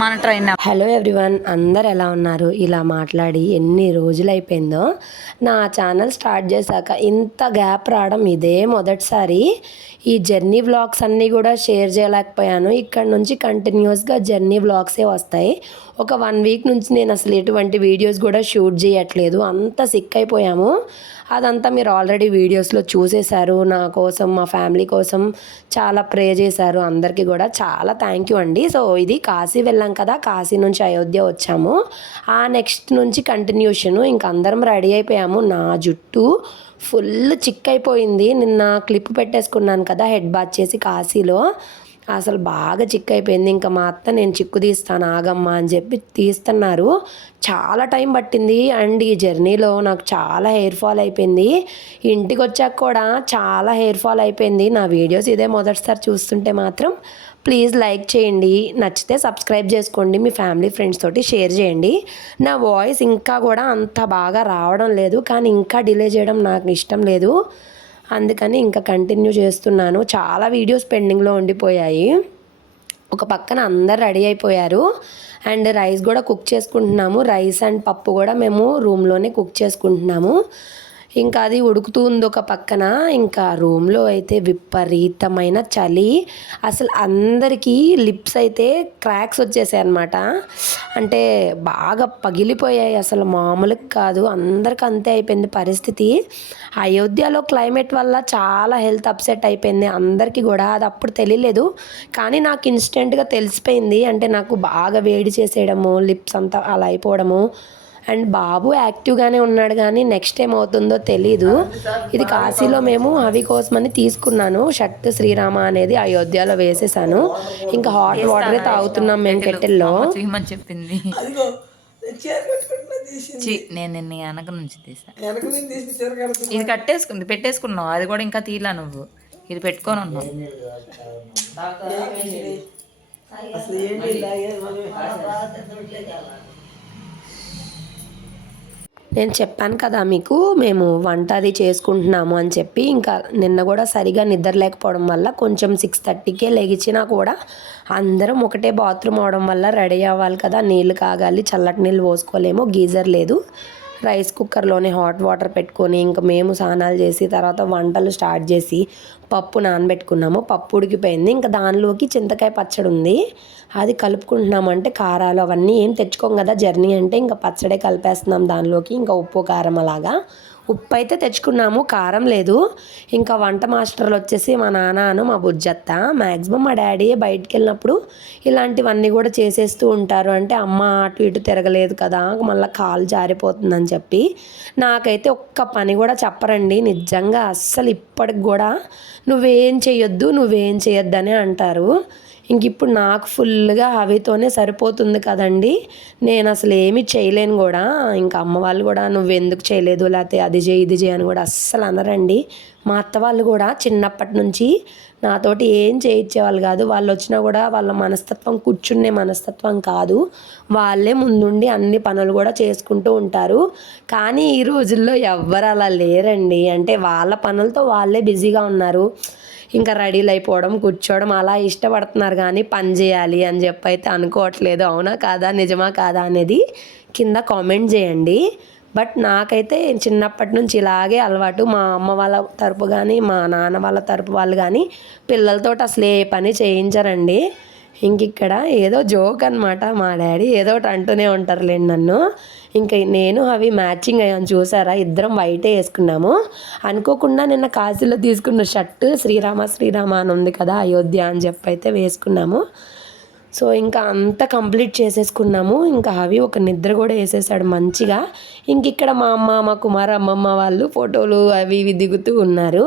మన train. Hello everyone, అందరు ఎలా ఉన్నారు? ఇలా మాట్లాడి ఎన్ని రోజులు అయిపోయిందో. నా ఛానల్ స్టార్ట్ చేశాక ఇంత గ్యాప్ రావడం ఇదే మొదటిసారి. ఈ జర్నీ వ్లాగ్స్ అన్నీ కూడా షేర్ చేయలేకపోయాను. ఇక్కడ నుంచి కంటిన్యూస్గా జర్నీ వ్లాగ్సే వస్తాయి. ఒక 1 వీక్ నుంచి నేను అసలు ఎటువంటి వీడియోస్ కూడా షూట్ చేయట్లేదు. అంత సిక్ అయిపోయాము. అదంతా మీరు ఆల్రెడీ వీడియోస్లో చూసేశారు. నా కోసం, మా ఫ్యామిలీ కోసం చాలా ప్రే చేశారు. అందరికీ కూడా చాలా థ్యాంక్ యూ అండి. సో ఇది కాశీ వెళ్ళాం కదా, కాశీ నుంచి అయోధ్య వచ్చాము. ఆ నెక్స్ట్ నుంచి కంటిన్యూషను. ఇంక అందరం రెడీ అయిపోయాము. నా జుట్టు ఫుల్ చిక్ అయిపోయింది. నిన్న క్లిప్ పెట్టేసుకున్నాను కదా హెడ్ బాత్ చేసి కాశీలో, అసలు బాగా చిక్ అయిపోయింది. ఇంకా మా అత్త నేను చిక్కు తీస్తాను ఆగమ్మా అని చెప్పి తీస్తున్నారు. చాలా టైం పట్టింది. అండ్ ఈ జర్నీలో నాకు చాలా హెయిర్ ఫాల్ అయిపోయింది. ఇంటికి వచ్చాక కూడా చాలా హెయిర్ ఫాల్ అయిపోయింది. నా వీడియోస్ ఇదే మొదటిసారి చూస్తుంటే మాత్రం ప్లీజ్ లైక్ చేయండి, నచ్చితే సబ్స్క్రైబ్ చేసుకోండి, మీ ఫ్యామిలీ ఫ్రెండ్స్ తోటి షేర్ చేయండి. నా వాయిస్ ఇంకా కూడా అంత బాగా రావడం లేదు, కానీ ఇంకా డిలే చేయడం నాకు ఇష్టం లేదు. అందుకని ఇంకా కంటిన్యూ చేస్తున్నాను. చాలా వీడియోస్ పెండింగ్లో ఉండిపోయాయి. ఒక పక్కన అందరు రెడీ అయిపోయారు. అండ్ రైస్ కూడా కుక్ చేసుకుంటున్నాము. రైస్ అండ్ పప్పు కూడా మేము రూమ్లోనే కుక్ చేసుకుంటున్నాము. ఇంకా అది ఉడుకుతుంది ఒక పక్కన. ఇంకా రూమ్లో అయితే విపరీతమైన చలి. అసలు అందరికీ లిప్స్ అయితే క్రాక్స్ వచ్చేసాయి అన్నమాట. అంటే బాగా పగిలిపోయాయి. అసలు మామూలుగా కాదు, అందరికి అంతే అయిపోయింది పరిస్థితి. అయోధ్యలో క్లైమేట్ వల్ల చాలా హెల్త్ అప్సెట్ అయిపోయింది అందరికీ కూడా. అది అప్పుడు తెలియలేదు, కానీ నాకు ఇన్స్టెంట్గా తెలిసిపోయింది. అంటే నాకు బాగా వేడి చేసేయడము, లిప్స్ అంతా అలా అయిపోవడము. అండ్ బాబు యాక్టివ్గానే ఉన్నాడు, కానీ నెక్స్ట్ ఏమవుతుందో తెలీదు. ఇది కాశీలో మేము అవి కోసమని తీసుకున్నాను. షర్ట్ శ్రీరామ అనేది అయోధ్యలో వేసేసాను. ఇంకా హాట్ వాటరే తాగుతున్నాం మేము కెటిల్లో. చెప్పింది నేను నిన్న వెనక నుంచి తీసా. ఇది కట్టేసుకుంది, పెట్టేసుకున్నావు. అది కూడా ఇంకా తీలా, నువ్వు ఇది పెట్టుకొని ఉన్నావు. నేను చెప్పాను కదా మీకు, మేము వంట అది చేసుకుంటున్నాము అని చెప్పి. ఇంకా నిన్న కూడా సరిగా నిద్ర లేకపోవడం వల్ల కొంచెం 6:30కే లెగిచినా కూడా అందరం ఒకటే బాత్రూమ్ అవడం వల్ల రెడీ అవ్వాలి కదా, నీళ్ళు కాగాలి, చల్లటి నీళ్ళు పోసుకోలేము, గీజర్ లేదు. రైస్ కుక్కర్లోనే హాట్ వాటర్ పెట్టుకొని ఇంకా మేము స్నానాలు చేసి తర్వాత వంటలు స్టార్ట్ చేసి పప్పు నానబెట్టుకున్నాము. పప్పు ఉడికిపోయింది. ఇంకా దానిలోకి చింతకాయ పచ్చడి ఉంది, అది కలుపుకుంటున్నాము. అంటే కారాలు అవన్నీ ఏం తెచ్చుకోం కదా జర్నీ అంటే, ఇంకా పచ్చడే కలిపేస్తున్నాం దానిలోకి. ఇంకా ఉప్పు కారం అలాగా. ఉప్పు అయితే తెచ్చుకున్నాము, కారం లేదు. ఇంకా వంట మాస్టర్లు వచ్చేసి మా నాన్న, మా బుజ్జత్త. మ్యాక్సిమం మా డాడీయే బయటికి వెళ్ళినప్పుడు ఇలాంటివన్నీ కూడా చేసేస్తూ ఉంటారు. అంటే అమ్మ అటు ఇటు తిరగలేదు కదా, మళ్ళీ కాలు జారిపోతుందని చెప్పి. నాకైతే ఒక్క పని కూడా చెప్పరండి నిజంగా. అస్సలు ఇప్పటికి కూడా నువ్వేం చేయొద్దని అంటారు. ఇంక ఇప్పుడు నాకు ఫుల్గా అవితోనే సరిపోతుంది కదండి. నేను అసలు ఏమీ చేయలేను కూడా. ఇంకా అమ్మ వాళ్ళు కూడా నువ్వెందుకు చేయలేదు, లేకపోతే అది చేయి ఇది చేయి అని కూడా అస్సలు అనరండి. మా అత్త వాళ్ళు కూడా చిన్నప్పటి నుంచి నాతోటి ఏం చేయించేవాళ్ళు కాదు. వాళ్ళు వచ్చినా కూడా వాళ్ళ మనస్తత్వం కూర్చునే మనస్తత్వం కాదు. వాళ్ళే ముందుండి అన్ని పనులు కూడా చేసుకుంటూ ఉంటారు. కానీ ఈ రోజుల్లో ఎవ్వరు అలా లేరండి. అంటే వాళ్ళ పనులతో వాళ్ళే బిజీగా ఉన్నారు. ఇంకా రెడీలు అయిపోవడం, కూర్చోవడం అలా ఇష్టపడుతున్నారు, కానీ పని చేయాలి అని చెప్పి అయితే అనుకోవట్లేదు. అవునా కాదా, నిజమా కాదా అనేది కింద కామెంట్ చేయండి. బట్ నాకైతే చిన్నప్పటి నుంచి ఇలాగే అలవాటు. మా అమ్మ వాళ్ళ తరపు కానీ మా నాన్న వాళ్ళ తరపు వాళ్ళు కానీ పిల్లలతో అసలు ఏ పని చేయించరండి. ఇంక ఇక్కడ ఏదో జోక్ అనమాట, మా డాడీ ఏదో ఒకటి అంటూనే ఉంటారులేండి నన్ను. ఇంకా నేను అవి మ్యాచింగ్ అయ్యాను చూసారా, ఇద్దరం వైటే వేసుకున్నాము. అనుకోకుండా నిన్న కాశీలో తీసుకున్న షర్ట్ శ్రీరామ అని ఉంది కదా, అయోధ్య అని చెప్పి అయితే వేసుకున్నాము. సో ఇంకా అంతా కంప్లీట్ చేసేసుకున్నాము. ఇంకా అవి ఒక నిద్ర కూడా వేసేసాడు మంచిగా. ఇంక ఇక్కడ మా అమ్మ, మా కుమార్ అమ్మమ్మ వాళ్ళు ఫోటోలు అవి ఇవి దిగుతూ ఉన్నారు.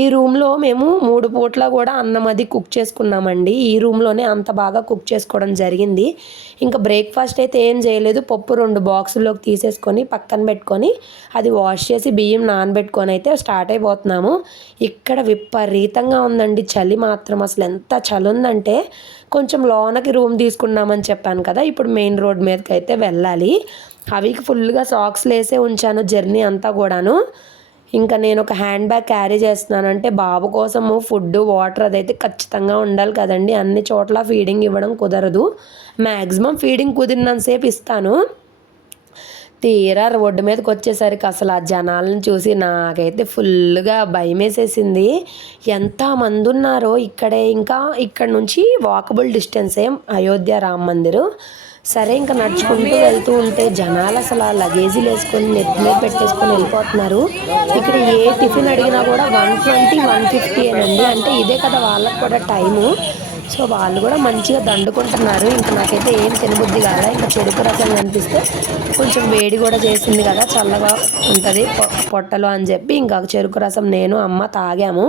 ఈ రూమ్లో మేము 3 పూట్ల కూడా అన్నం అది కుక్ చేసుకున్నామండి. ఈ రూమ్లోనే అంత బాగా కుక్ చేసుకోవడం జరిగింది. ఇంకా బ్రేక్ఫాస్ట్ అయితే ఏం చేయలేదు. పప్పు 2 బాక్సుల్లోకి తీసేసుకొని పక్కన పెట్టుకొని అది వాష్ చేసి బియ్యం నానబెట్టుకొని అయితే స్టార్ట్ అయిపోతున్నాము. ఇక్కడ విపరీతంగా ఉందండి చలి మాత్రం. అసలు ఎంత చలి ఉందంటే, కొంచెం లోనకి రూమ్ తీసుకున్నామని చెప్పాను కదా, ఇప్పుడు మెయిన్ రోడ్ మీదకి అయితే వెళ్ళాలి. అవికి ఫుల్గా సాక్స్లు వేసే ఉంచాను జర్నీ అంతా కూడాను. ఇంకా నేను ఒక హ్యాండ్ బ్యాగ్ క్యారీ చేస్తున్నానంటే బాబు కోసము ఫుడ్ వాటర్ అదైతే ఖచ్చితంగా ఉండాలి కదండి. అన్ని చోట్ల ఫీడింగ్ ఇవ్వడం కుదరదు. మ్యాక్సిమం ఫీడింగ్ కుదిరినంతసేపు ఇస్తాను. తీరా రోడ్డు మీదకి వచ్చేసరికి అసలు ఆ జనాలను చూసి నాకైతే ఫుల్గా భయం వేసేసింది. ఎంతమంది ఉన్నారో ఇక్కడే. ఇంకా ఇక్కడ నుంచి వాకబుల్ డిస్టెన్సే అయోధ్య రామ మందిర్. సరే ఇంకా నడుచుకుంటూ వెళ్తూ ఉంటే జనాలు అసలు ఆ లగేజీలు వేసుకొని నెత్తి మీద పెట్టేసుకొని వెళ్ళిపోతున్నారు. ఇక్కడ ఏ టిఫిన్ అడిగినా కూడా 120, 150 ఏనండి. అంటే ఇదే కదా వాళ్ళకు కూడా టైము. సో వాళ్ళు కూడా మంచిగా దండుకుంటున్నారు. ఇంకా నాకైతే ఏం తినబుద్ధి కాదా. ఇంకా చెరుకు రసం కనిపిస్తే కొంచెం వేడి కూడా చేసింది కదా, చల్లగా ఉంటుంది పొట్టలో అని చెప్పి ఇంకా చెరుకు రసం నేను అమ్మ తాగాము.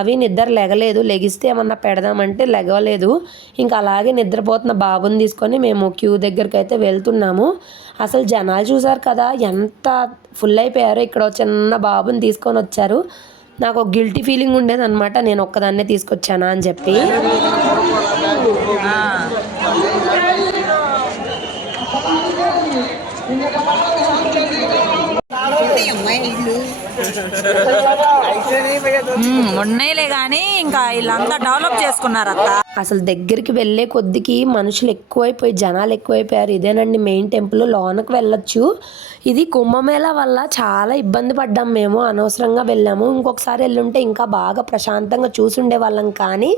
అవి నిద్ర లెగలేదు. లెగిస్తే ఏమన్నా పెడదామంటే లెగలేదు. ఇంకా అలాగే నిద్రపోతున్న బాబుని తీసుకొని మేము క్యూ దగ్గరికి అయితే వెళ్తున్నాము. అసలు జనాలు చూసారు కదా ఎంత ఫుల్ అయిపోయారో. ఇక్కడ చిన్న బాబుని తీసుకొని వచ్చారు. నాకు ఒక గిల్టీ ఫీలింగ్ ఉండేది అనమాట, నేను ఒక్కదాన్నే తీసుకొచ్చానా అని చెప్పి. ఉన్నాయిలే కానీ ఇంకా వీళ్ళంతా డెవలప్ చేసుకున్నారు అత్త. అసలు దగ్గరికి వెళ్ళే కొద్దికి మనుషులు ఎక్కువైపోయి జనాలు ఎక్కువైపోయారు. ఇదేనండి మెయిన్ టెంపుల్. లోనకు వెళ్ళొచ్చు. ఇది కుంభమేళా వల్ల చాలా ఇబ్బంది పడ్డాం మేము, అనవసరంగా వెళ్ళాము. ఇంకొకసారి వెళ్ళుంటే ఇంకా బాగా ప్రశాంతంగా చూసుండే వాళ్ళం. కానీ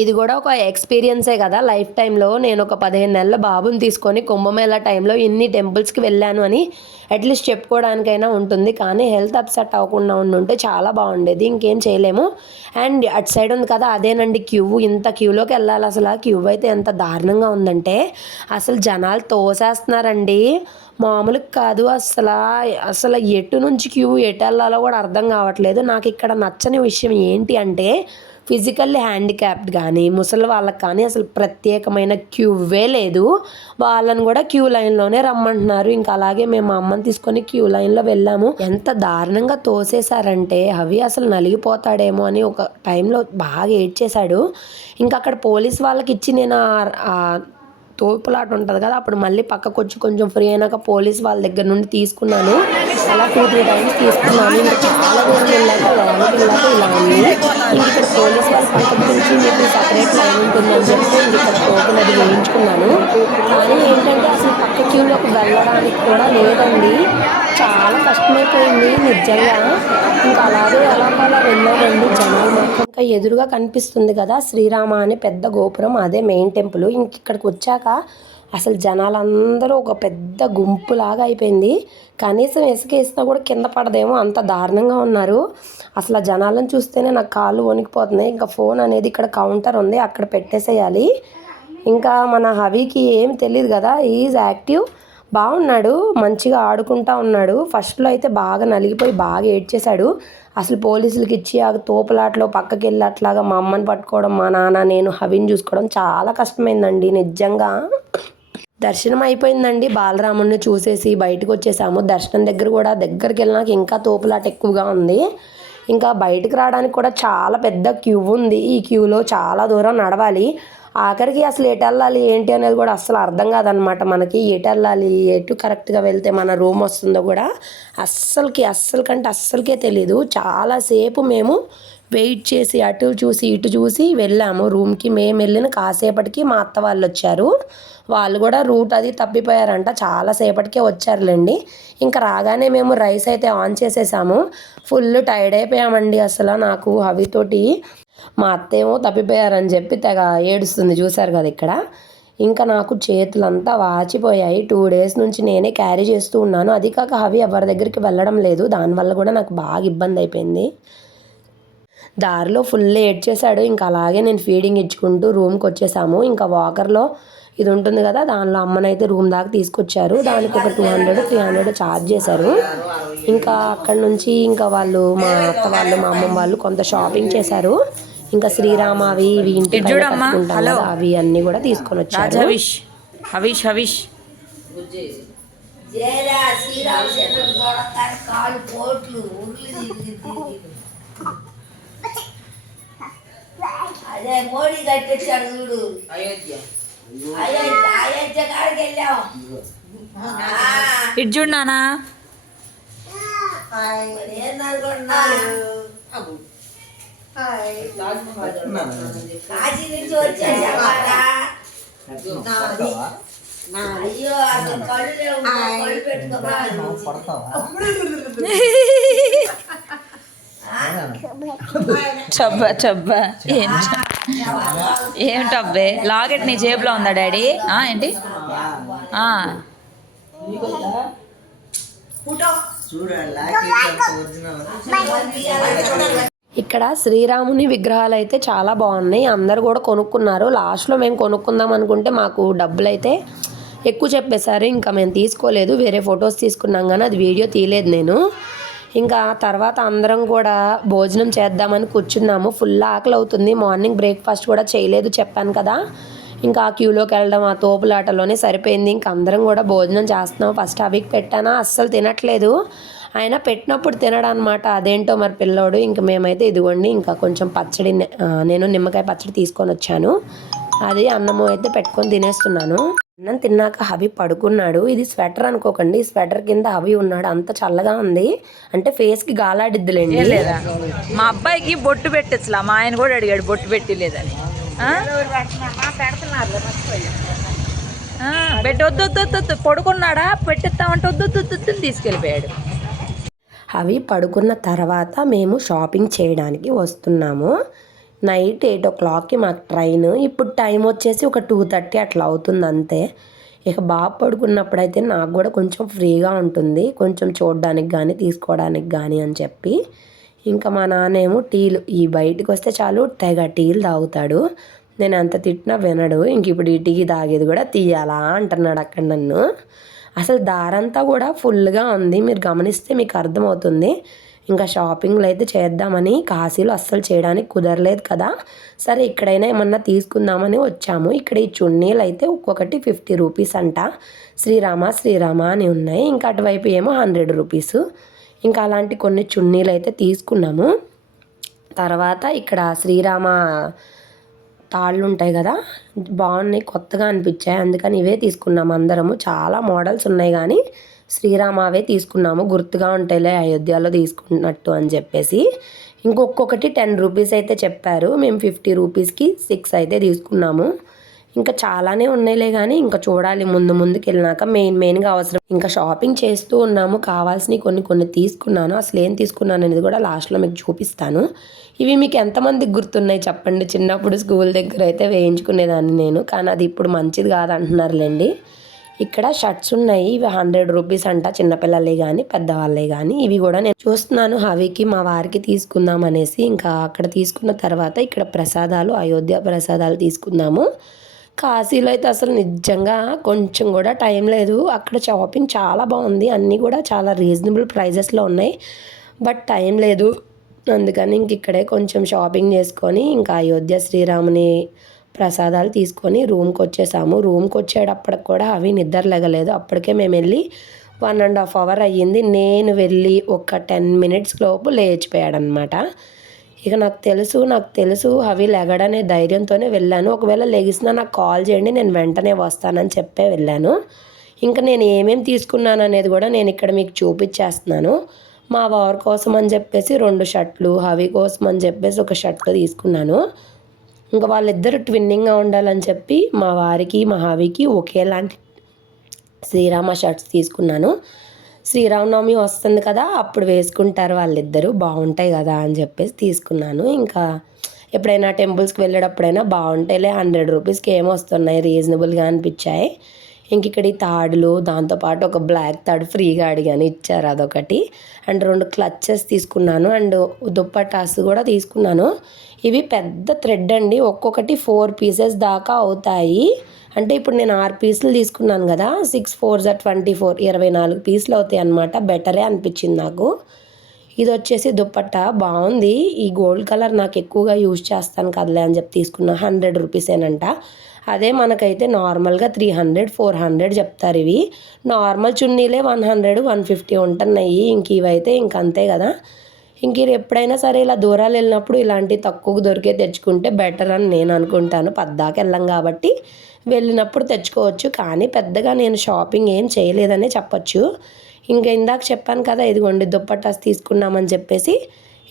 ఇది కూడా ఒక ఎక్స్పీరియన్సే కదా లైఫ్ టైంలో. నేను ఒక 15 నెలల బాబుని తీసుకొని కుంభమేళా టైంలో ఇన్ని టెంపుల్స్కి వెళ్ళాను అని అట్లీస్ట్ చెప్పుకోవడానికైనా ఉంటుంది. కానీ హెల్త్ అప్సెట్ అవ్వకుండా ఉండుంటే చాలా బాగుండేది. ఇంకేం చేయలేము. అండ్ అటు సైడ్ ఉంది కదా అదేనండి క్యూ. ఇంత క్యూలోకి వెళ్ళాలి. అసలు ఆ క్యూ అయితే ఎంత దారుణంగా ఉందంటే అసలు జనాలు తోసేస్తున్నారండి, మామూలుగా కాదు. అసలు ఎటు నుంచి క్యూ ఎటు వెళ్ళాలో కూడా అర్థం కావట్లేదు. నాకు ఇక్కడ నచ్చని విషయం ఏంటి అంటే ఫిజికల్లీ హ్యాండిక్యాప్డ్ కానీ ముసలి వాళ్ళకి కానీ అసలు ప్రత్యేకమైన క్యూవే లేదు. వాళ్ళని కూడా క్యూ లైన్లోనే రమ్మంటున్నారు. ఇంకా అలాగే మేము మా అమ్మని తీసుకొని క్యూ లైన్లో వెళ్ళాము. ఎంత దారుణంగా తోసేశారంటే అవి అసలు నలిగిపోతాడేమో అని ఒక టైంలో బాగా ఏడ్చేశాడు. ఇంకా అక్కడ పోలీస్ వాళ్ళకి ఇచ్చి నేను తోపులాట ఉంటుంది కదా, అప్పుడు మళ్ళీ పక్కకు వచ్చి కొంచెం ఫ్రీ అయినాక పోలీస్ వాళ్ళ దగ్గర నుండి తీసుకున్నాను. అలా 2-3 టైమ్స్ తీసుకున్నాను. ఇంకా చాలా దూరం వెళ్ళాక లోనికి వెళ్ళాక ఇలా ఉంది. ఇంక ఇక్కడ పోలీస్ వాళ్ళ పక్కకు నుంచి మీకు సపరేట్ లైన్ ఉంటుందని చెప్పి ఇంక ఇక్కడ టోకెన్ అది వేయించుకున్నాను. కానీ ఏంటంటే అసలు పక్క క్యూలోకి వెళ్ళడానికి కూడా లేదండి. చాలా కష్టమైపోయింది నిజంగా. ఇంకా అలాగే అలా వెళ్ళామండి. జనాలు మాత్రం ఇంకా ఎదురుగా కనిపిస్తుంది కదా శ్రీరామ అని పెద్ద గోపురం, అదే మెయిన్ టెంపుల్. ఇంక ఇక్కడికి వచ్చాక అసలు జనాలందరూ ఒక పెద్ద గుంపులాగా అయిపోయింది. కనీసం ఇసుకేసినా కూడా కింద పడదేమో అంత దారుణంగా ఉన్నారు. అసలు ఆ జనాలను చూస్తేనే నాకు కాళ్ళు వణికిపోతున్నాయి. ఇంకా ఫోన్ అనేది ఇక్కడ కౌంటర్ ఉంది, అక్కడ పెట్టేసేయాలి. ఇంకా మన హవీకి ఏం తెలియదు కదా, ఈజ్ యాక్టివ్, బాగున్నాడు, మంచిగా ఆడుకుంటా ఉన్నాడు. ఫస్ట్లో అయితే బాగా నలిగిపోయి బాగా ఏడ్చేశాడు. అసలు పోలీసులకి ఇచ్చి ఆ తోపులాట్లో పక్కకి వెళ్ళి అట్లాగా మా అమ్మని పట్టుకోవడం, మా నాన్న నేను హవిని చూసుకోవడం చాలా కష్టమైందండి నిజంగా. దర్శనం అయిపోయిందండి. బాలరాముడిని చూసేసి బయటకు వచ్చేసాము. దర్శనం దగ్గర కూడా దగ్గరికి వెళ్ళినాక ఇంకా తోపులాట ఎక్కువగా ఉంది. ఇంకా బయటకు రావడానికి కూడా చాలా పెద్ద క్యూ ఉంది. ఈ క్యూలో చాలా దూరం నడవాలి. ఆఖరికి అసలు ఎటు వెళ్ళాలి ఏంటి అనేది కూడా అస్సలు అర్థం కాదనమాట మనకి. ఎటు వెళ్ళాలి, ఎటు కరెక్ట్గా వెళ్తే మన రూమ్ వస్తుందో కూడా అస్సలకే తెలీదు. చాలాసేపు మేము వెయిట్ చేసి అటు చూసి ఇటు చూసి వెళ్ళాము రూమ్కి. మేము వెళ్ళిన కాసేపటికి మా అత్త వాళ్ళు వచ్చారు. వాళ్ళు కూడా రూట్ అది తప్పిపోయారంట, చాలాసేపటికే వచ్చారులేండి. ఇంకా రాగానే మేము రైస్ అయితే ఆన్ చేసేసాము. ఫుల్ టైర్డ్ అయిపోయామండి. అసలు నాకు అవితోటి మా అత్తేమో తప్పిపోయారని చెప్పి తెగ ఏడుస్తుంది, చూశారు కదా ఇక్కడ. ఇంకా నాకు చేతులంతా వాచిపోయాయి. 2 డేస్ నుంచి నేనే క్యారీ చేస్తూ ఉన్నాను. అది కాక అవి ఎవరి దగ్గరికి వెళ్ళడం లేదు. దానివల్ల కూడా నాకు బాగా ఇబ్బంది అయిపోయింది. దారిలో ఫుల్ ఏడ్చేశాడు. ఇంకా అలాగే నేను ఫీడింగ్ ఇచ్చుకుంటూ రూమ్కి వచ్చేసాము. ఇంకా వాకర్లో ఇది ఉంటుంది కదా, దానిలో అమ్మనైతే రూమ్ దాకా తీసుకొచ్చారు. దానికి ఒక 200-300 ఛార్జ్ చేశారు. ఇంకా అక్కడ నుంచి ఇంకా వాళ్ళు మా అత్త వాళ్ళు మా అమ్మమ్మ వాళ్ళు కొంత షాపింగ్ చేశారు. ఇంకా శ్రీరామ అవి ఇవి ఇంటికి కట్టుకుంటాం కదా, అవి అన్నీ కూడా తీసుకొని వచ్చారు. హవిష్ అదే మోడీ కట్టేశాడు చూడు అయోధ్య కాడికి వెళ్ళాం. ఇటు చూడు నానా, కాశీ నుంచి వచ్చేసావారా? అయ్యో అసలు కళ్ళు లేవు, కళ్ళు పెట్టుకోమా. చబ్బా ఏమిటబ్బే లాకెట్ నీ జేబులో ఉందా డాడీ? ఏంటి? ఇక్కడ శ్రీరాముని విగ్రహాలు అయితే చాలా బాగున్నాయి. అందరు కూడా కొనుక్కున్నారు. లాస్ట్లో మేము కొనుక్కుందాం అనుకుంటే మాకు డబ్బులు అయితే ఎక్కువ చెప్పేశారు. ఇంకా మేము తీసుకోలేదు. వేరే ఫొటోస్ తీసుకున్నాం కానీ అది వీడియో తీయలేదు నేను. ఇంకా తర్వాత అందరం కూడా భోజనం చేద్దామని కూర్చున్నాము. ఫుల్ ఆకలి అవుతుంది. మార్నింగ్ బ్రేక్ఫాస్ట్ కూడా చేయలేదు చెప్పాను కదా. ఇంకా ఆ క్యూలోకి వెళ్ళడం ఆ తోపులాటలోనే సరిపోయింది. ఇంకా అందరం కూడా భోజనం చేస్తున్నాము. ఫస్ట్ అవికి పెట్టానా అస్సలు తినట్లేదు. ఆయన పెట్టినప్పుడు తినడం అనమాట. అదేంటో మరి పిల్లోడు. ఇంక మేమైతే ఇదిగోండి ఇంకా కొంచెం పచ్చడి, నేను నిమ్మకాయ పచ్చడి తీసుకొని వచ్చాను. అది అన్నము అయితే పెట్టుకొని తినేస్తున్నాను. అన్నం తిన్నాక హవి పడుకున్నాడు. ఇది స్వెటర్ అనుకోకండి, స్వెటర్ కింద హవి ఉన్నాడు. అంత చల్లగా ఉంది, అంటే ఫేస్కి గాలాడిద్దులేండి. లేదా మా అబ్బాయికి బొట్టు పెట్టచ్చులా, మా ఆయన కూడా అడిగాడు బొట్టు పెట్టి లేదని. పెట్టి వద్దు పడుకున్నాడా, పెట్టిస్తామంటే వద్దు తీసుకెళ్ళిపోయాడు. అవి పడుకున్న తర్వాత మేము షాపింగ్ చేయడానికి వస్తున్నాము. నైట్ 8 o'clockకి మాకు ట్రైన్. ఇప్పుడు టైం వచ్చేసి ఒక 2:30 అట్లా అవుతుంది అంతే. ఇక బాగా పడుకున్నప్పుడైతే నాకు కూడా కొంచెం ఫ్రీగా ఉంటుంది, కొంచెం చూడడానికి కానీ తీసుకోవడానికి కానీ అని చెప్పి. ఇంకా మా నాన్నేమో టీలు, ఈ బయటకు వస్తే చాలు తెగ టీలు తాగుతాడు. నేను ఎంత తిట్టినా వినడు. ఇంక ఇప్పుడు ఈ టీ తాగేది కూడా తీయాలా అంటున్నాడు అక్కడ నన్ను. అసలు దారంతా కూడా ఫుల్గా ఉంది, మీరు గమనిస్తే మీకు అర్థమవుతుంది. ఇంకా షాపింగ్లు అయితే చేద్దామని, కాశీలో అస్సలు చేయడానికి కుదరలేదు కదా. సరే ఇక్కడైనా ఏమన్నా తీసుకుందామని వచ్చాము. ఇక్కడ ఈ చున్నీలు అయితే ఒక్కొక్కటి 50 రూపీస్ అంట. శ్రీరామ అని ఉన్నాయి. ఇంకా అటువైపు ఏమో 100 రూపీస్. ఇంకా అలాంటి కొన్ని చున్నీలు అయితే తీసుకున్నాము. తర్వాత ఇక్కడ శ్రీరామ తాళ్ళు ఉంటాయి కదా, బాగున్నాయి, కొత్తగా అనిపించాయి. అందుకని ఇవే తీసుకున్నాము అందరము. చాలా మోడల్స్ ఉన్నాయి కానీ శ్రీరామవే తీసుకున్నాము, గుర్తుగా ఉంటాయిలే అయోధ్యలో తీసుకున్నట్టు అని చెప్పేసి. ఇంకొకటి 10 రూపీస్ అయితే చెప్పారు. మేము 50 రూపీస్కి 6 అయితే తీసుకున్నాము. ఇంకా చాలానే ఉన్నాయిలే కానీ ఇంకా చూడాలి ముందుకు వెళ్ళినాక. మెయిన్గా అవసరం. ఇంకా షాపింగ్ చేస్తూ ఉన్నాము. కావాల్సినవి కొన్ని తీసుకున్నాను. అసలు ఏం తీసుకున్నాను అనేది కూడా లాస్ట్లో మీకు చూపిస్తాను. ఇవి మీకు ఎంతమందికి గుర్తున్నాయి చెప్పండి. చిన్నప్పుడు స్కూల్ దగ్గర అయితే వేయించుకునేదాన్ని నేను, కానీ అది ఇప్పుడు మంచిది కాదంటున్నారులేండి. ఇక్కడ షర్ట్స్ ఉన్నాయి. ఇవి 100 రూపీస్ అంట, చిన్నపిల్లలే కానీ పెద్దవాళ్ళే కానీ. ఇవి కూడా నేను చూస్తున్నాను హవికి మా వారికి తీసుకుందాం అనేసి. ఇంకా అక్కడ తీసుకున్న తర్వాత ఇక్కడ ప్రసాదాలు, అయోధ్య ప్రసాదాలు తీసుకుందాము. కాశీలో అయితే అసలు నిజంగా కొంచెం కూడా టైం లేదు. అక్కడ షాపింగ్ చాలా బాగుంది, అన్నీ కూడా చాలా రీజనబుల్ ప్రైజెస్లో ఉన్నాయి. బట్ టైం లేదు, అందుకని ఇంక ఇక్కడే కొంచెం షాపింగ్ చేసుకొని ఇంకా అయోధ్య శ్రీరాముని ప్రసాదాలు తీసుకొని రూమ్కి వచ్చేసాము. రూమ్కి వచ్చేటప్పటికి కూడా అవి నిద్ర లేగలేదు. అప్పటికే మేము వెళ్ళి 1.5 hour అయ్యింది. నేను వెళ్ళి ఒక 10 minutes లోపు లేచిపోయాడనమాట. ఇక నాకు తెలుసు అవి లెగడనే ధైర్యంతోనే వెళ్ళాను. ఒకవేళ లెగిసినా నాకు కాల్ చేయండి, నేను వెంటనే వస్తానని చెప్పే వెళ్ళాను. ఇంకా నేను ఏమేమి తీసుకున్నాను అనేది కూడా నేను ఇక్కడ మీకు చూపించేస్తున్నాను. మా వారి కోసం అని చెప్పేసి 2 షర్ట్లు, హవి కోసం అని చెప్పేసి ఒక షర్ట్ తీసుకున్నాను. ఇంకా వాళ్ళిద్దరు ట్విన్నింగ్గా ఉండాలని చెప్పి మా వారికి మా హవికి ఒకేలాంటి శ్రీరామ షర్ట్స్ తీసుకున్నాను. శ్రీరామనవమి వస్తుంది కదా, అప్పుడు వేసుకుంటారు వాళ్ళిద్దరూ, బాగుంటాయి కదా అని చెప్పేసి తీసుకున్నాను. ఇంకా ఎప్పుడైనా టెంపుల్స్కి వెళ్ళేటప్పుడైనా బాగుంటాయిలే, 100 రూపీస్కి ఏమొస్తున్నాయి, రీజనబుల్గా అనిపించాయి. ఇంక ఇక్కడ ఈ తాడులు, దాంతోపాటు ఒక బ్లాక్ తాడు ఫ్రీగా అడిగాను, ఇచ్చారు అదొకటి. అండ్ 2 క్లచెస్ తీసుకున్నాను. అండ్ దుప్పటాస్ కూడా తీసుకున్నాను. ఇవి పెద్ద థ్రెడ్ అండి, ఒక్కొక్కటి 4 pieces దాకా అవుతాయి. అంటే ఇప్పుడు నేను 6 పీసులు తీసుకున్నాను కదా, 6 4s 24, 24 పీసులు అవుతాయి అన్నమాట. బెటరే అనిపించింది నాకు. ఇది వచ్చేసి దుప్పట్టా బాగుంది. ఈ గోల్డ్ కలర్ నాకు ఎక్కువగా యూజ్ చేస్తాను కదలే అని చెప్పి తీసుకున్నా. 100 రూపీసేనంట. అదే మనకైతే నార్మల్గా 300 400 చెప్తారు. ఇవి నార్మల్ చున్నీలే 100 150 ఉంటున్నాయి. ఇంక ఇవైతే ఇంకంతే కదా. ఇంక ఎప్పుడైనా సరే ఇలా దూరాలు వెళ్ళినప్పుడు ఇలాంటి తక్కువకు దొరికే తెచ్చుకుంటే బెటర్ అని నేను అనుకుంటాను. పద్దాకి వెళ్ళాం కాబట్టి వెళ్ళినప్పుడు తెచ్చుకోవచ్చు. కానీ పెద్దగా నేను షాపింగ్ ఏం చేయలేదనే చెప్పచ్చు. ఇంకా ఇందాక చెప్పాను కదా, ఇదిగోండి దుప్పటాస్ తీసుకున్నామని చెప్పేసి.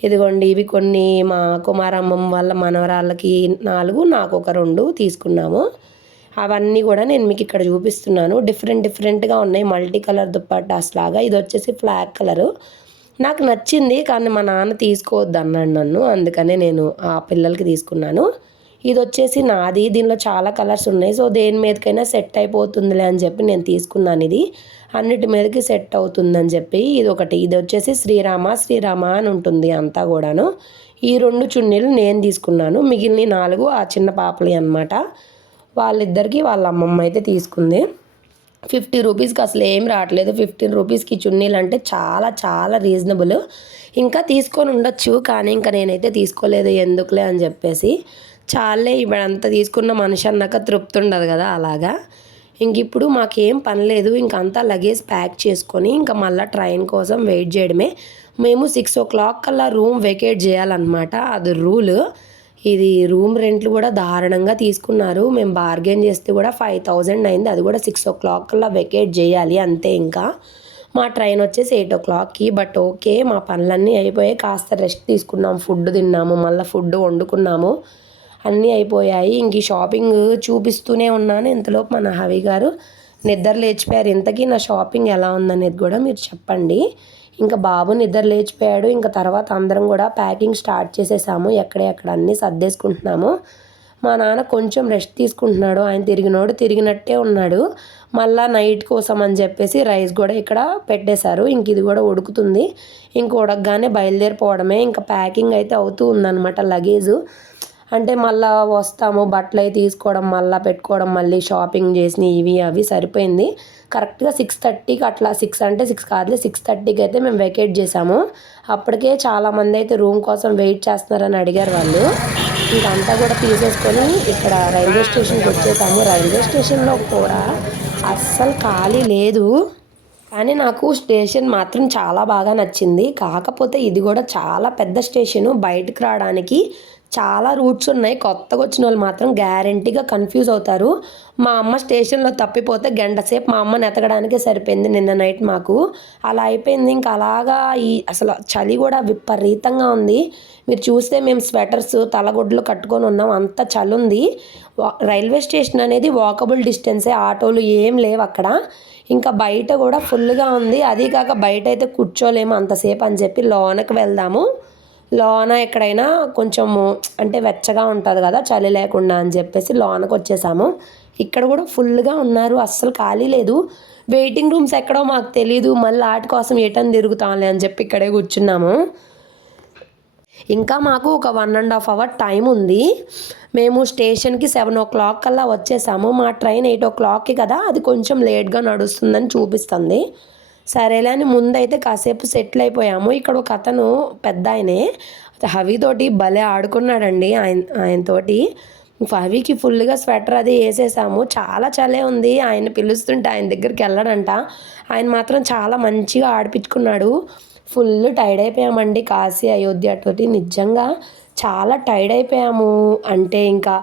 ఇదిగోండి ఇవి కొన్ని మా కుమారమ్మమ్మ వాళ్ళ మనవరాళ్ళకి 4, నాకు ఒక 2 తీసుకున్నాము. అవన్నీ కూడా నేను మీకు ఇక్కడ చూపిస్తున్నాను. డిఫరెంట్గా ఉన్నాయి, మల్టీ కలర్ దుప్పటాస్ లాగా. ఇది వచ్చేసి ఫ్లాగ్ కలరు, నాకు నచ్చింది కానీ మా నాన్న తీసుకోవద్దు అన్నాడు నన్ను, అందుకనే నేను ఆ పిల్లలకి తీసుకున్నాను. ఇది వచ్చేసి నాది, దీనిలో చాలా కలర్స్ ఉన్నాయి. సో దేని మీదకైనా సెట్ అయిపోతుందిలే అని చెప్పి నేను తీసుకున్నాను. ఇది అన్నిటి మీదకి సెట్ అవుతుందని చెప్పి ఇది ఒకటి. ఇది వచ్చేసి శ్రీరామ అని ఉంటుంది అంతా కూడాను. ఈ 2 చున్నీలు నేను తీసుకున్నాను, మిగిలిన 4 ఆ చిన్న పాపలి అనమాట. వాళ్ళిద్దరికి వాళ్ళ అమ్మమ్మ అయితే తీసుకుంది. 50 రూపీస్కి అసలు ఏం రావట్లేదు. 15 రూపీస్కి చున్నీలు అంటే చాలా చాలా రీజనబుల్. ఇంకా తీసుకొని ఉండొచ్చు కానీ ఇంకా నేనైతే తీసుకోలేదు, ఎందుకులే అని చెప్పేసి. చాలే ఇప్పుడంతా తీసుకున్న మనిషి అన్నాక తృప్తి ఉండదు కదా, అలాగా. ఇంక ఇప్పుడు మాకేం పని లేదు, ఇంకంతా లగేజ్ ప్యాక్ చేసుకొని ఇంకా మళ్ళీ ట్రైన్ కోసం వెయిట్ చేయడమే. మేము 6 o'clock కల్లా రూమ్ వెకేట్ చేయాలన్నమాట, అది రూల్. ఇది రూమ్ రెంట్లు కూడా దారుణంగా తీసుకున్నారు. మేము బార్గెన్ చేస్తే కూడా 5,000 అయింది, అది కూడా 6 o'clock కల్లా వెకేట్ చేయాలి అంతే. ఇంకా మా ట్రైన్ వచ్చేసి 8 o'clockకి. బట్ ఓకే, మా పనులన్నీ అయిపోయాయి, కాస్త రెస్ట్ తీసుకున్నాము, ఫుడ్ తిన్నాము, మళ్ళీ ఫుడ్ వండుకున్నాము, అన్నీ అయిపోయాయి. ఇంక ఈ షాపింగ్ చూపిస్తూనే ఉన్నాను. ఇంతలోపు మన హవి గారు నిద్ర లేచిపోయారు. ఇంతకీ నా షాపింగ్ ఎలా ఉందనేది కూడా మీరు చెప్పండి. ఇంకా బాబు నిద్ర లేచిపోయాడు. ఇంకా తర్వాత అందరం కూడా ప్యాకింగ్ స్టార్ట్ చేసేసాము, ఎక్కడ అన్నీ సర్దేసుకుంటున్నాము. మా నాన్న కొంచెం రెస్ట్ తీసుకుంటున్నాడు, ఆయన తిరిగినట్టే ఉన్నాడు. మళ్ళీ నైట్ కోసం అని చెప్పేసి రైస్ కూడా ఇక్కడ పెట్టేశారు. ఇంక ఇది కూడా ఉడుకుతుంది, ఇంక ఉడకగానే బయలుదేరిపోవడమే. ఇంకా ప్యాకింగ్ అయితే అవుతూ ఉందన్నమాట. లగేజు అంటే మళ్ళీ వస్తాము, బట్టలు అవి తీసుకోవడం, మళ్ళీ పెట్టుకోవడం, మళ్ళీ షాపింగ్ చేసి ఇవి అవి సరిపోయింది. కరెక్ట్గా 6:30కి అట్లా, 6 అంటే 6 కాదులే, 6:30కి అయితే మేము వెకేట్ చేసాము. అప్పటికే చాలామంది అయితే రూమ్ కోసం వెయిట్ చేస్తున్నారని అడిగారు వాళ్ళు. ఇంకంతా కూడా తీసేసుకొని ఇక్కడ రైల్వే స్టేషన్కి వచ్చేసాము. రైల్వే స్టేషన్లో కూడా అస్సలు ఖాళీ లేదు, కానీ నాకు స్టేషన్ మాత్రం చాలా బాగా నచ్చింది. కాకపోతే ఇది కూడా చాలా పెద్ద స్టేషను, బయటకు రావడానికి చాలా రూట్స్ ఉన్నాయి. కొత్తగా వచ్చిన వాళ్ళు మాత్రం గ్యారంటీగా కన్ఫ్యూజ్ అవుతారు. మా అమ్మ స్టేషన్లో తప్పిపోతే గంట సేపు మా అమ్మని ఎతకడానికే సరిపోయింది నిన్న నైట్ మాకు. అలా అయిపోయింది. ఇంకా అలాగా అసలు చలి కూడా విపరీతంగా ఉంది. మీరు చూస్తే మేము స్వెటర్స్, తలగొడ్లు కట్టుకొని ఉన్నాం, అంత చలి ఉంది. రైల్వే స్టేషన్ అనేది వాకబుల్ డిస్టెన్సే, ఆటోలు ఏం లేవు అక్కడ. ఇంకా బయట కూడా ఫుల్గా ఉంది. అది కాక బయట అయితే కూర్చోలేము అంతసేపు అని చెప్పి లోనకి వెళ్దాము, లోన ఎక్కడైనా కొంచెము అంటే వెచ్చగా ఉంటుంది కదా, చలి లేకుండా అని చెప్పేసి లోనకు వచ్చేసాము. ఇక్కడ కూడా ఫుల్గా ఉన్నారు, అస్సలు ఖాళీ లేదు. వెయిటింగ్ రూమ్స్ ఎక్కడో మాకు తెలీదు, మళ్ళీ వాటి కోసం ఎటని తిరుగుతాంలే అని చెప్పి ఇక్కడే కూర్చున్నాము. ఇంకా మాకు ఒక 1.5 hour టైం ఉంది. మేము స్టేషన్కి 7 o'clock కల్లా వచ్చేసాము. మా ట్రైన్ 8 o'clockకి కదా, అది కొంచెం లేట్గా నడుస్తుందని చూపిస్తుంది. సరేలే అని ముందైతే కాసేపు సెటిల్ అయిపోయాము. ఇక్కడ ఒక అతను పెద్ద ఆయనే హవితోటి భలే ఆడుకున్నాడండి. ఆయనతోటి హవికి ఫుల్గా స్వెటర్ అది వేసేసాము. చాలా చలే ఉంది, ఆయన పిలుస్తుంటే ఆయన దగ్గరికి వెళ్ళడంట. ఆయన మాత్రం చాలా మంచిగా ఆడిపించుకున్నాడు. ఫుల్ టైర్డ్ అయిపోయామండి కాశీ అయోధ్య తోటి, నిజంగా చాలా టైర్డ్ అయిపోయాము. అంటే ఇంకా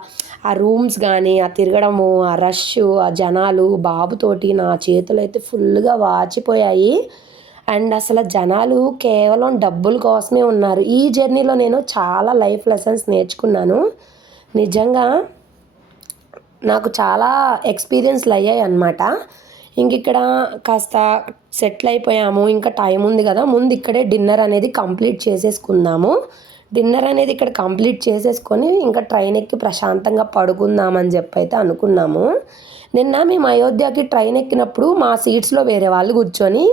ఆ రూమ్స్ కానీ, ఆ తిరగడము, ఆ రష్, ఆ జనాలు, బాబుతోటి నా చేతులు అయితే ఫుల్గా వాచిపోయాయి. అండ్ అసలు జనాలు కేవలం డబ్బుల కోసమే ఉన్నారు. ఈ జర్నీలో నేను చాలా లైఫ్ లెసన్స్ నేర్చుకున్నాను. నిజంగా నాకు చాలా ఎక్స్పీరియన్స్లు అయ్యాయి అన్నమాట. ఇంక ఇక్కడ కాస్త సెటిల్ అయిపోయాము. ఇంకా టైం ఉంది కదా, ముందు ఇక్కడే డిన్నర్ అనేది కంప్లీట్ చేసేసుకుందాము. డిన్నర్ అనేది ఇక్కడ కంప్లీట్ చేసేసుకొని ఇంకా ట్రైన్ ఎక్కి ప్రశాంతంగా పడుకుందామని చెప్పి అయితే అనుకున్నాము. నిన్న మేము అయోధ్యకి ట్రైన్ ఎక్కినప్పుడు మా సీట్స్లో వేరే వాళ్ళు కూర్చొని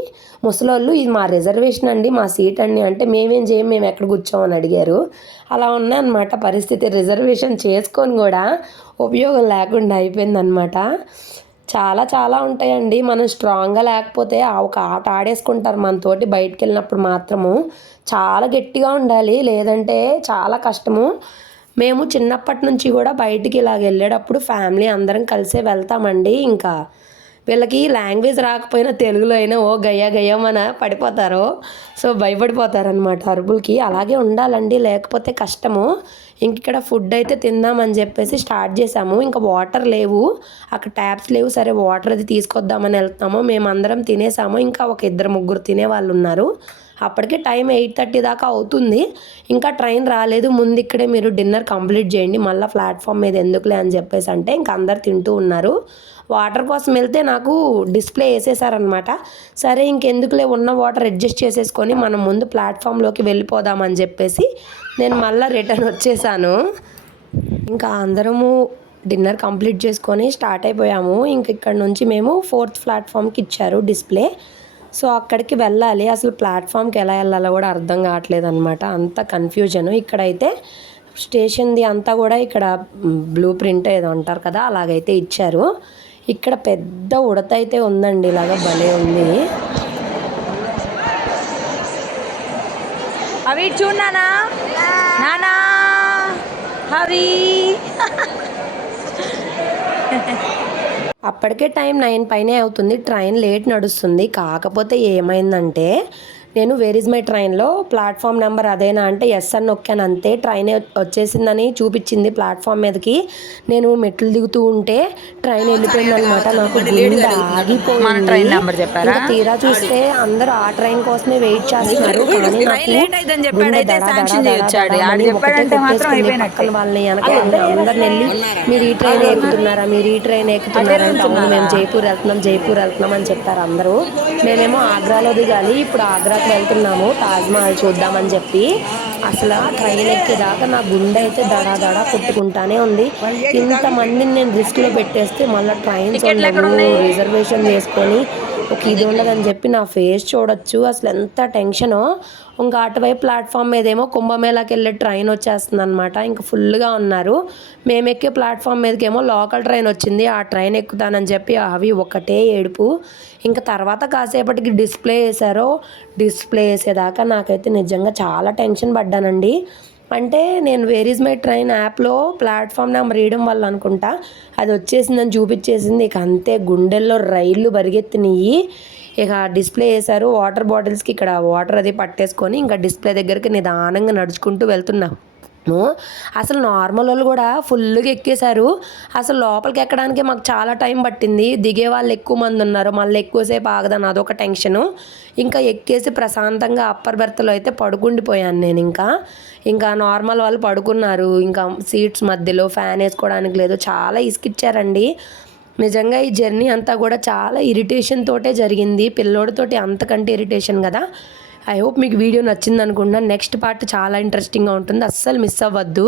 ముసలోళ్ళు, ఇది మా రిజర్వేషన్ అండి, మా సీట్ అండి అంటే, మేమేం చేయం, మేము ఎక్కడ కూర్చోమని అడిగారు. అలా ఉన్నాయన్నమాట పరిస్థితి. రిజర్వేషన్ చేసుకొని కూడా ఉపయోగం లేకుండా అయిపోయిందనమాట. చాలా చాలా ఉంటాయండి. మనం స్ట్రాంగ్గా లేకపోతే ఒక ఆట ఆడేసుకుంటారు మనతోటి. బయటికి వెళ్ళినప్పుడు మాత్రము చాలా గట్టిగా ఉండాలి, లేదంటే చాలా కష్టము. మేము చిన్నప్పటి నుంచి కూడా బయటికి ఇలాగ వెళ్ళేటప్పుడు ఫ్యామిలీ అందరం కలిసే వెళ్తామండి. ఇంకా వీళ్ళకి లాంగ్వేజ్ రాకపోయినా తెలుగులో అయినా ఓ గయ్యా గయ్యమన పడిపోతారు. సో భయపడిపోతారనమాట అరుపులకి. అలాగే ఉండాలండి, లేకపోతే కష్టము. ఇంక ఇక్కడ ఫుడ్ అయితే తిందామని చెప్పేసి స్టార్ట్ చేసాము. ఇంకా వాటర్ లేవు, అక్కడ ట్యాప్స్ లేవు. సరే వాటర్ అది తీసుకొద్దామని వెళ్తున్నాము. మేమందరం తినేసాము, ఇంకా ఒక 2-3 తినే వాళ్ళు ఉన్నారు. అప్పటికే టైం 8:30 దాకా అవుతుంది. ఇంకా ట్రైన్ రాలేదు. ముందు ఇక్కడే మీరు డిన్నర్ కంప్లీట్ చేయండి, మళ్ళీ ప్లాట్ఫామ్ మీద ఎందుకులే అని చెప్పేసి అంటే ఇంకా అందరు తింటూ ఉన్నారు. వాటర్ కోసం వెళ్తే నాకు డిస్ప్లే వేసేసారనమాట. సరే ఇంకెందుకులే, ఉన్న వాటర్ అడ్జస్ట్ చేసేసుకొని మనం ముందు ప్లాట్ఫామ్లోకి వెళ్ళిపోదామని చెప్పేసి నేను మళ్ళీ రిటర్న్ వచ్చేసాను. ఇంకా అందరము డిన్నర్ కంప్లీట్ చేసుకొని స్టార్ట్ అయిపోయాము. ఇంక ఇక్కడ నుంచి మేము 4th ప్లాట్ఫామ్కి ఇచ్చారు డిస్ప్లే. సో అక్కడికి వెళ్ళాలి. అసలు ప్లాట్ఫామ్కి ఎలా వెళ్ళాలో కూడా అర్థం కావట్లేదు అనమాట, అంత కన్ఫ్యూజన్. ఇక్కడైతే స్టేషన్ది అంతా కూడా ఇక్కడ బ్లూ ప్రింట్ ఏదో అంటారు కదా, అలాగైతే ఇచ్చారు. ఇక్కడ పెద్ద ఉడత అయితే ఉందండి, ఇలాగా భలే ఉంది. అవి చూడనా నానా అవి అప్పటికే టైం 9 పైనే అవుతుంది. ట్రైన్ లేట్ నడుస్తుంది. కాకపోతే ఏమైందంటే నేను వేర్ ఇస్ మై ట్రైన్లో ప్లాట్ఫామ్ నెంబర్ అదేనా అంటే ఎస్ అని నొక్కాను, అంతే. ట్రైన్ వచ్చేసిందని చూపించింది ప్లాట్ఫామ్ మీదకి. నేను మెట్లు దిగుతూ ఉంటే ట్రైన్ వెళ్ళిపోయింది అనమాట. నాకు గుండె ఆగిపోయింది. ఇంకా తీరా చూస్తే అందరూ ఆ ట్రైన్ కోసమే వెయిట్ చేస్తున్నారు. కానీ నాకు గుండె పక్కన వాళ్ళని వెనక అందరిని వెళ్ళి మీరు ఈ ట్రైన్ ఎక్కుతున్నారా, మీరు ఈ ట్రైన్ ఎక్కుతున్నారా అంటే అవును మేము జైపూర్ వెళ్తున్నాం అని చెప్పారు అందరూ. మేమేమో ఆగ్రాలో దిగాలి, ఇప్పుడు ఆగ్రాకి వెళ్తున్నాము తాజ్మహల్ చూద్దామని చెప్పి. అసలు ఆ ట్రైన్ ఎక్కేదాకా నా గుండె అయితే దడా కొట్టుకుంటానే ఉంది. ఇంతమందిని నేను రిస్క్లో పెట్టేస్తే మళ్ళీ ట్రైన్స్ ఉండవు, రిజర్వేషన్ చేసుకొని ఒక ఇది ఉండదని చెప్పి నా ఫేస్ చూడొచ్చు. అసలు ఎంత టెన్షనో. ఇంకా అటువైపు ప్లాట్ఫామ్ మీదేమో కుంభమేళాకి వెళ్ళే ట్రైన్ వచ్చేస్తుంది అనమాట. ఇంకా ఫుల్గా ఉన్నారు. మేము ఎక్కే ప్లాట్ఫామ్ మీదకేమో లోకల్ ట్రైన్ వచ్చింది. ఆ ట్రైన్ ఎక్కుతానని చెప్పి అవి ఒకటే ఏడుపు. ఇంకా తర్వాత కాసేపటికి డిస్ప్లే వేశారు. డిస్ప్లే వేసేదాకా నాకైతే నిజంగా చాలా టెన్షన్ పడ్డానండి. అంటే నేను వేర్ ఇస్ మై ట్రైన్ యాప్లో ప్లాట్ఫామ్ నెంబర్ వేయడం వల్ల అనుకుంటా అది వచ్చేసిందని చూపించేసింది. ఇక అంతే, గుండెల్లో రైళ్ళు పరిగెత్తినాయి. ఇక డిస్ప్లే వేశారు. వాటర్ బాటిల్స్కి ఇక్కడ వాటర్ అది పట్టేసుకొని ఇంకా డిస్ప్లే దగ్గరికి నిదానంగా నడుచుకుంటూ వెళ్తున్నాం. అసలు నార్మల్ వాళ్ళు కూడా ఫుల్గా ఎక్కేశారు. అసలు లోపలికి ఎక్కడానికి మాకు చాలా టైం పట్టింది. దిగే వాళ్ళు ఎక్కువ మంది ఉన్నారు, మళ్ళీ ఎక్కువసేపు ఆగదని అదొక టెన్షను. ఇంకా ఎక్కేసి ప్రశాంతంగా అప్పర్ బెర్త్లో అయితే పడుకుండిపోయాను నేను. ఇంకా నార్మల్ వాళ్ళు పడుకున్నారు. ఇంకా సీట్స్ మధ్యలో ఫ్యాన్ వేసుకోవడానికి లేదు, చాలా ఇసుకిచ్చారండి. నిజంగా ఈ జర్నీ అంతా కూడా చాలా ఇరిటేషన్ తోటే జరిగింది. పిల్లోడితోటి అంతకంటే ఇరిటేషన్ కదా. ఐ హోప్ మీకు వీడియో నచ్చింది అనుకుంటున్నాను. నెక్స్ట్ పార్ట్ చాలా ఇంట్రెస్టింగ్గా ఉంటుంది, అస్సలు మిస్ అవ్వద్దు.